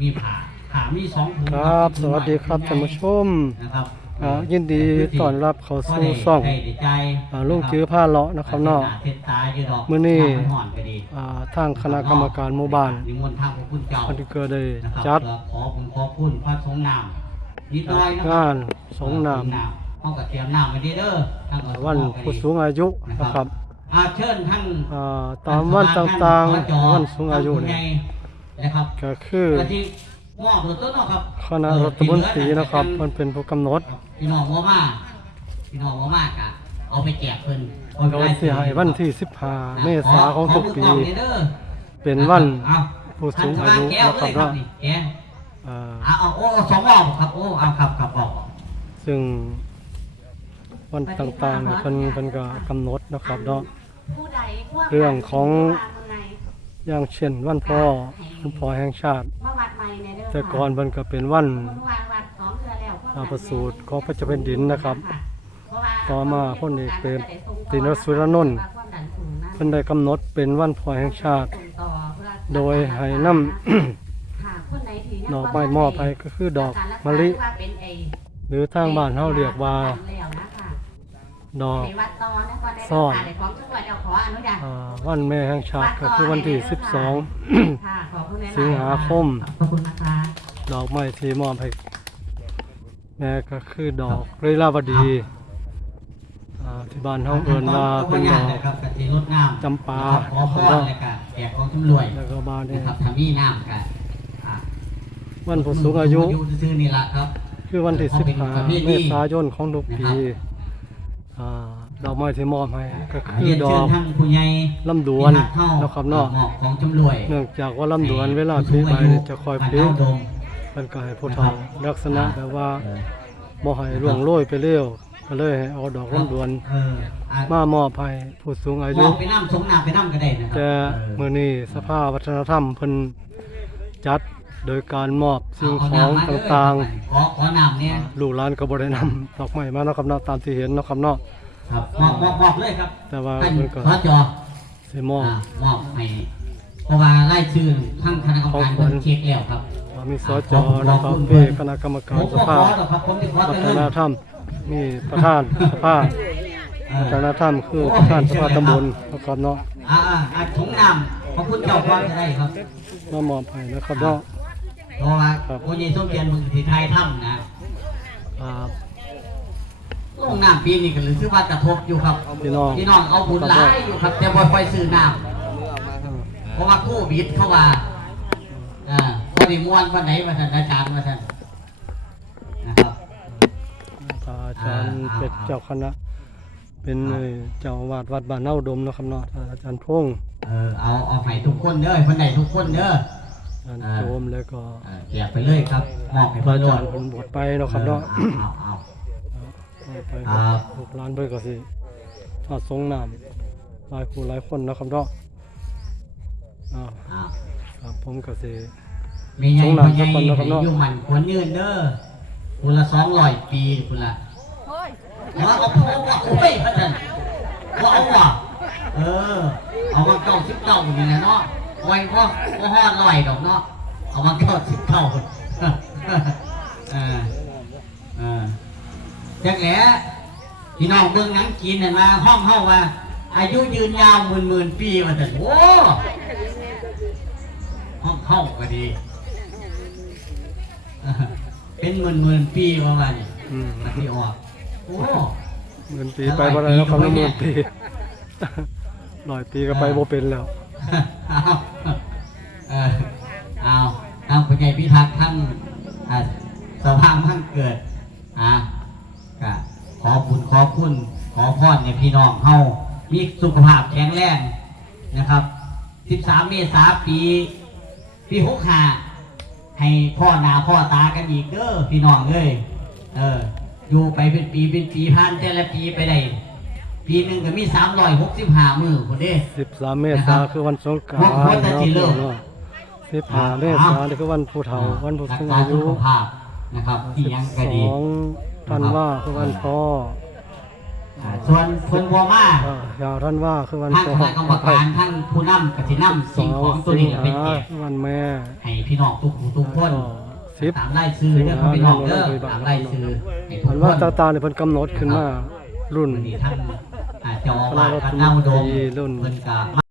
มีผ่าผ่ามีสองถุงครับ สวัสดีครับท่านผู้ชมนะครับอ่ายินดีต้อนรับเข้าสู่ช่องได้ได้ใจอ่าลุงจื้อผ้าเลาะนะครับเนาะเส้นตายอยู่ดอกมื้อนี้ำมัห่อนก็ดีอ่าทางคณะกรรมการหมู่บ้านนิมนต์ทางพระคุณเจ้าเพิ่นก็ได้นะครับจัดเพื่อขอคุณขอคุณพระสงฆ์นามนิดหน่อยนะคงารับนสงน้ห้องกับเตรียมน้ำไว้ดีเด้อทางำวันผู้สูงอายุนะครับอาเชิญท่านอ่าตามวันต่างๆวันสูงอายุเนี่นี่ นะครับก็คือก็ที่มอบรถต้นเนาะครับคณะรัฐมนตรีนะครับ มันเป็นผู้กำหนดพี่น้องว่ามาพี่น้องว่ามากอะเอาไปแจกเพิ่นโดยสิให้วันที่15เมษายนของทุกปีขอมือกล่องเด้อเป็นวันเอาผู้สูงอายุท่นสมแก้วนะครับเลยเนาะนี่แก้วอ่าเอาเอาโอ้สองรอบครับโอ้เอาครับครับบอกซึ่งวันต่างๆเนี่ยเพิ่นเพิ่นก็กำหนดนะครับเนาะผู้ใดพวกเรื่องของว่าเมืไงอย่างเช่นวันพ่อวัน พ่อแห่งชาติ มาวัดใหม่ในเด้อแต่ก่อนเพิ่นก็เป็นวันคนวัดวัดสองเทื่อแล้วพวกอาประสูติของพระเจ้าแผ่นดินนะครับ เพราะว่าต่อมาพลเอกเปรมตินสุรนนท์ ความดันสูงนะเพิ่นได้กำหนดเป็นวันพ่อแห่งชาติ ส่งต่อเพื่อโดยให้นำ ค่ะคนไหนที่ยังดอกไม้มอบให้ก็คือดอกมะลิว่าเป็นไอ้หรือทางบ้านเฮาเรียกว่า แล้วนะ คะดอกในวัดต่อนะก็ได้ซ่อนรับการได้ของทุกวัดเอาขออนุญาต อ่าวันแม่แห่งชาติก็คือวันที่ 12 ค่ะขอบคุณหลยๆสิงหาคม ขอบคุณนะคะดอกไม้ที่มอบให้แม่ก็คือดอกเรลาวดีอ่าที่บ้านเฮาเอิ้นว่าเป็นดอก ครับกะทิรดน้ำจำปาขอพรเลยค่ะแจกของจำรวยแล้วก็บ้านนี้นะครับทำมีน้ำกันอะวันผู้สูงอายุซื่อๆนี่ละครับ คือวันที่เอาเป็นประเพณี15 เมษายนของทุกปี นะครับอ่า ดอกไม้ที่มอบให้ก็คืเรีอยนดเชิอญกท่านผู้ใหญ่ลำดวนที่รักเข้านะครับเนาะหมอบของจำรวยเนื่องจากว่าลำดวนเวลาพลิกไปจะคอยพลิกบ้านเฮาดงมันก็ให้ผู้เฒ่าลักษณะแบบว่าเออบ่ให้ล่วงโรยไปเร็วก็เลยให้เอาดอกลำดวนเอออะมามอบให้ผู้สูงอาหมยุอบไปน้ำสงน้ำไปน้ำก็ได้นะครัแต่เออมื้อนี้สภาวัฒนธรรมเพิ่นจัด โดยการมอบสิ่งของต่างๆขอขอน้ำเนี่ยๆลูกหลานก็บ่ได้นำดอกไม้มาเนาะครับเนาะตามที่เห็นเนาะครับเนาะครับมอบมอบมอบเลยครับแต่ว่าท่านเพิ่นก็สจสิมอบอ่ามอบให้เพราะว่าไล่ชื่อทั้งคณะกรรมการของเพิ่นเช็คแล้วครับมีสจนะครับมีคณะกรรมการผมสก็ขภาอหรอกครับผมจะขอวัแต่ฒเงินนธรรมมีประธานสภาเออวัฒนธรรมคือประธานสภาตำบลนะครับเนาะอ่าอ่าอ่าถุงน้ำขอบคุณเจ้าพ่อจะได้ครับมามอบให้นะครับเนาะ เพราะว่าครับ ผู้ใหญ่สมเกียรติมึงที่ไทยถ้ำนะอ่าลงน้ำปีนี้ก็เลยคือว่ากระทบอยู่ครับพี่น้องพี่น้องเอาบุญหลายอยู่ครับ แต่บ่ค่อยซื้อน้ำเพราะว่าโควิดเข้ามาอ่าบ่ได้ม่วนวันไหนมาท่านอาจารย์มาท่านนะครับอาจารย์เป็ดเจ้าคณะ เป็นเอ่อเจ้าอาวาดวัดบ้านเน่าดมเนาะครับเนาะอาจารย์พงษ์ เออเอาเอาให้ทุกคนเด้อคนไหนทุกคนเด้อ อาจารย์โดมแล้วก็เออแจกไปเลยครับมอบให้พเพื่ระอนอาด้วจายรย์เพิ่นบวชไปเนาะครับเนาะเอาเอาเอา ไปครับ ลูกหลานเพิ่นก็สิมาสงน้ำหลายคู่หลายคนเนาะครับเนาะอ่าเอาครับผมก็สิ มีไงสงมีน้ำไงสักคนนะครับให้เนาะอยู่มันควรยืนเด้อคุณละสองร้อยปีคุณละเอาเอาเอาเอาโอ้ยพระจันว่าเอาว่ะเออ เอามาเก้าสิบเก้านี่แหละเนาะ ไว้พ่อพ่อห้อร้อยดอกเนาะเอามาเก้าสิบเก้าเออเออจักแหละพี่น้องเบิ่งหนังจีนเห็นมาห้องเฮาว่า อายุยืนยาวหมื่นหมื่นปีมาแต่โอ้ห้องเฮาก็ดี เป็นหมื่นหมื่นปีประมาณนี้มันที่ออกโอ้หมื่นปีไปบ่ได้แล้วครับหมื่นปีร้อยปีก็ไปบ่เป็นแล้ว เอาเออเอาทั้งผู้ใหญ่พิทักษ์ทั้งอ่าสภาพทั้งเกิดอะก็ขอบุญขอคุณ ขอพรในพี่น้องเฮามีสุขภาพแข็งแรงนะครับ 13 เมษายนปี ปี65ให้พ่อหนาพ่อตากันอีกเด้อพี่น้องเอ้ยเอออยู่ไปเป็นปีเป็นปีผ่านแต่ละปีไปได้ ปีหนึ่งก็มี365มื้อคนเด้13เมษายนคือวันสงกรานผมต์ว่าจะสิเลิกเนาะ15เมษายนนี่คือวันผู้เฒ่า วันผู้สูงรัอากษยุสุขภาพนะครับที่ยังก็ดี12ธันวาคือวันพ่ออ่าส่วนเพิ่นบ่มาอ่าอย่าท่านว่าคือวันทั้งพ่คณะกรรมการทั้งผู้นำกสินำสิ่งของตัวนี้เป็นแจกวันแม่ ให้พี่น้องทุกผู้ทุกคนก็สิบตามไล่ซื้อเด้อครับพี่น้องเด้อตามไล่ซื้อให้ทุกมันคว่านตาตาเนี่ยเพิ่นกำหนดขึ้นมารุ่นวันนี้ท่าน อาจจะออกว่ากันเน่าดงรุ่นเพิ่นก็